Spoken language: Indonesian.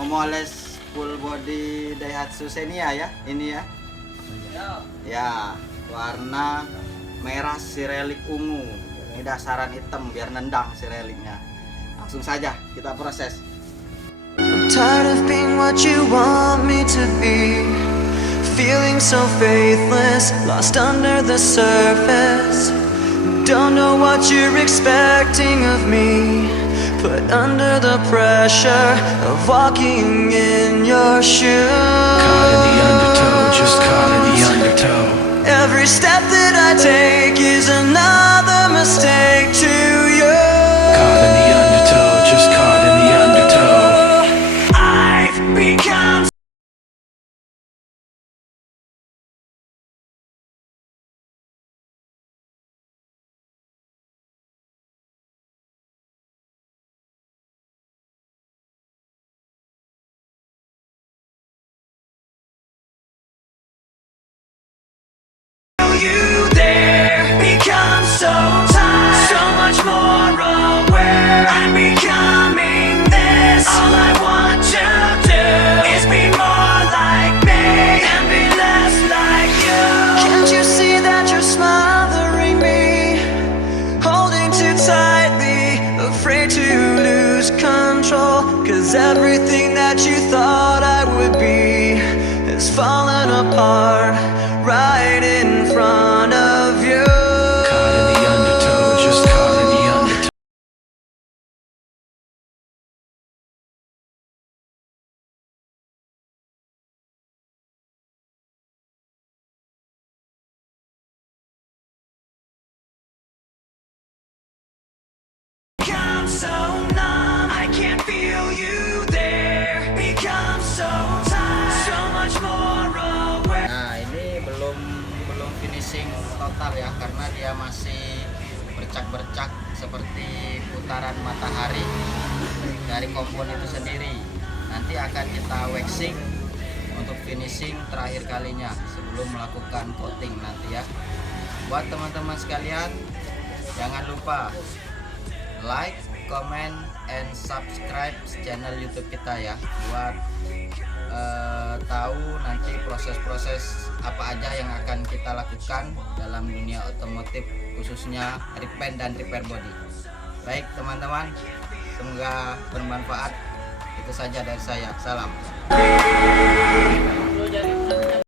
memoles full body Daihatsu Xenia ya, ini ya. Ya, warna merah sirelik ungu. Ini dasaran hitam biar nendang sireliknya. Langsung saja kita proses. I'm tired of being what you want me to be, feeling so faithless, lost under the surface. Don't know what you're expecting of me, put under the pressure of walking in your shoes. Caught in the undertow, just caught in the undertow. Every step that I take is another mistake to you. Caught in the undertow, just caught in the undertow. I've become you there, become so tired, so much more aware. I'm becoming this. All I want to do is be more like me and be less like you. Can't you see that you're smothering me, holding too tightly, afraid to lose control? 'Cause everything that you thought I would be has fallen apart right in front of you. Caught in the undertow, just caught in the undertow. Become so numb, I can't feel you there. Become so tired, so much more aware. Nah, ini belum finishing total ya, karena dia masih bercak-bercak seperti putaran matahari dari kompon itu sendiri. Nanti akan kita waxing untuk finishing terakhir kalinya sebelum melakukan coating nanti ya. Buat teman-teman sekalian, jangan lupa like, comment, and subscribe channel YouTube kita ya, buat tahu nanti proses-proses apa aja yang akan kita lakukan dalam dunia otomotif, khususnya repaint dan repair body. Baik teman-teman, semoga bermanfaat. Itu saja dari saya. Salam.